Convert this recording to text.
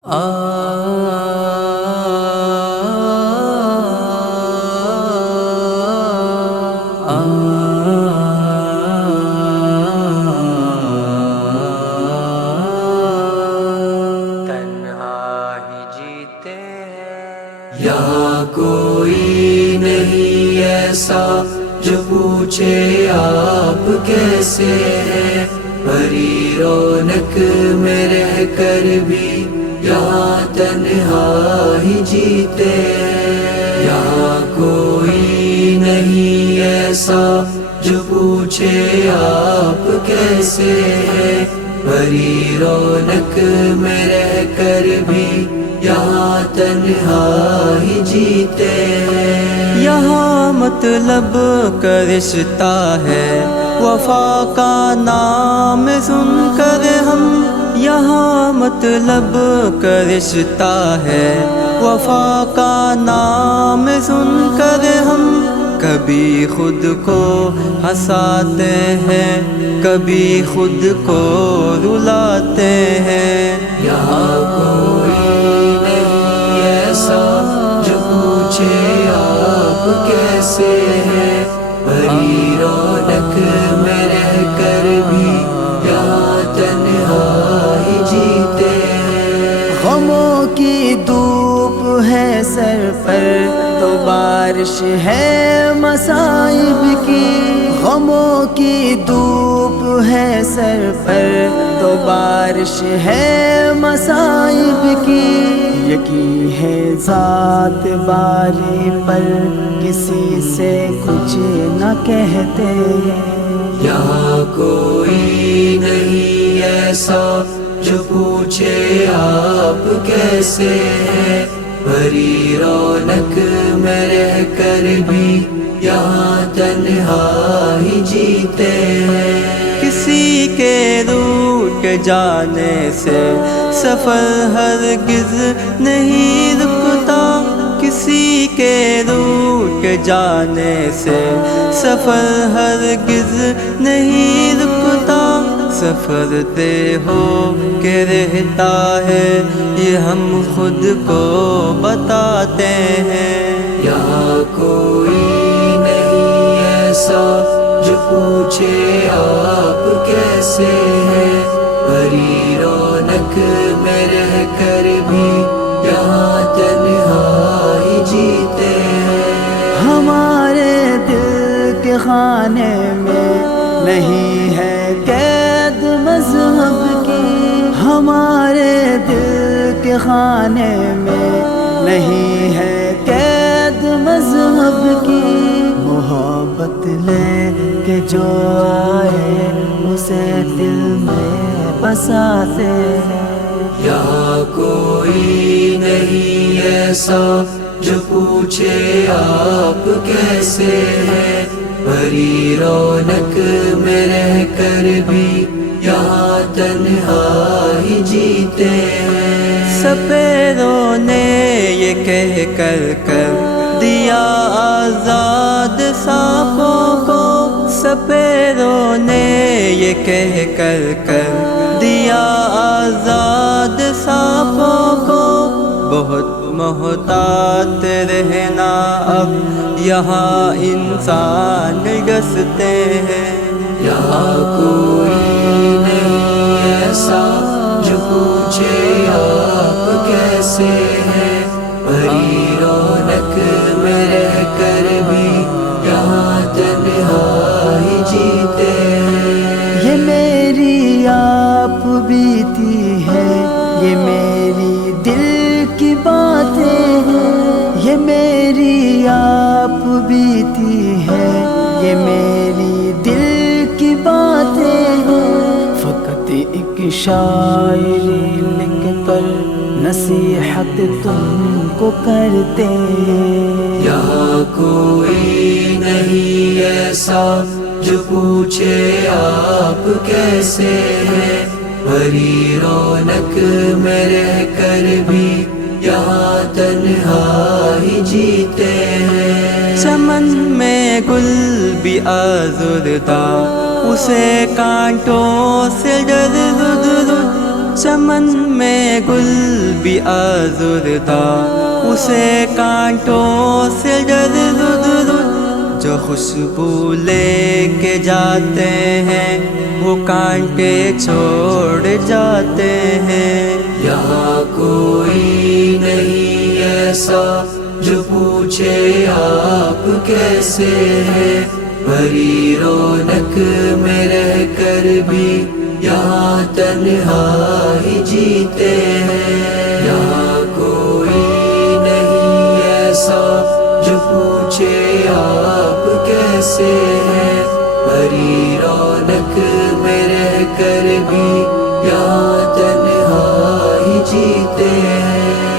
تنہا ہی جیتے ہیں، یہاں کوئی نہیں ایسا جو پوچھے آپ کیسے ہیں، بھری رونق میں رہ کر بھی یہاں تنہا ہی جیتے ہیں۔ یہاں کوئی نہیں ایسا جو پوچھے آپ کیسے ہیں، بھری رونق میں رہ کر بھی یہاں تنہا ہی جیتے ہیں۔ یہاں مطلب کا رشتہ ہے، وفا کا نام سن کر ہم، یہاں مطلب کا رشتہ ہے، وفا کا نام سن کر ہم، کبھی خود کو ہنساتے ہیں، کبھی خود کو رلاتے ہیں۔ یہاں کوئی نہیں ایسا جو پوچھے آپ کیسے ہیں، بھری رونق میں رہ کر بھی یہاں تنہا ہی جیتے ہیں۔ غموں کی دھوپ ہے سر پر تو بارش ہے مصائب کی، غموں کی دھوپ ہے سر پر تو بارش ہے مصائب کی، یقین ہے ذات باری پر کسی سے کچھ نہ کہتے ہیں۔ یہاں کوئی نہیں ایسا جو پوچھے آپ کیسے ہیں، بھری رونق میں رہ کر بھی یہاں تنہا ہی جیتے ہیں۔ کسی کے روٹ جانے سے سفر ہرگز نہیں رکتا، کسی کے روٹ جانے سے سفر ہرگز نہیں رکتا، سفر طے ہو کے رہتا ہے، یہ ہم خود کو بتاتے ہیں۔ یہاں کوئی نہیں ایسا جو پوچھے آپ کیسے ہیں، بھری رونق میں رہ کر بھی یہاں تنہا ہی جیتے ہیں۔ ہمارے دل کے خانے میں نہیں ہے قید مذہب کی، ہمارے دل کے خانے میں نہیں ہے قید مذہب کی، محبت لے کے جو آئے اسے دل میں بساتے ہیں۔ یہاں کوئی نہیں ایسا جو پوچھے آپ کیسے ہیں، بھری رونق میں رہ کر بھی یہاں تنہا ہی جیتے ہیں۔ سپیروں نے یہ کہہ کر دیا آزاد سانپوں کو، سپیروں نے یہ کہہ کر دیا آزاد سانپوں کو، بہت محتاط رہنا اب یہاں انسان گستے ہیں۔ یہاں کوئی نہیں ایسا جو پوچھے آپ کیسے ہیں، بھری رونق میں رہ کر بھی یہاں تنہا ہی جیتے ہیں۔ یہ میری آپ بیتی ہے، یہ میری دل کی باتیں ہیں، یہ میری آپ بیتی ہے، یہ میری دل کی باتیں ہیں، فقط ایک شاعری لکھ کر نصیحت تم کو کرتے ہیں۔ یہاں کوئی نہیں ایسا جو پوچھے آپ کیسے ہیں، بھری رونق میں رہ کر بھی یہاں تنہا ہی جیتے ہیں۔ چمن میں گل بھی آزردہ، اسے کانٹوں سے ڈر چمن میں گل بھی آزردہ، اسے کانٹوں سے ڈر جو خوشبو لے کے جاتے ہیں وہ کانٹے چھوڑ جاتے ہیں۔ یہاں کوئی نہیں ایسا جو پوچھے آپ کیسے ہیں، بھری رونق میں رہ کر بھی یہاں تنہا ہی جیتے ہیں۔ یہاں کوئی نہیں ایسا جو پوچھے آپ کیسے ہیں، بھری رونق میں رہ کر بھی یہاں تنہا ہی جیتے ہیں۔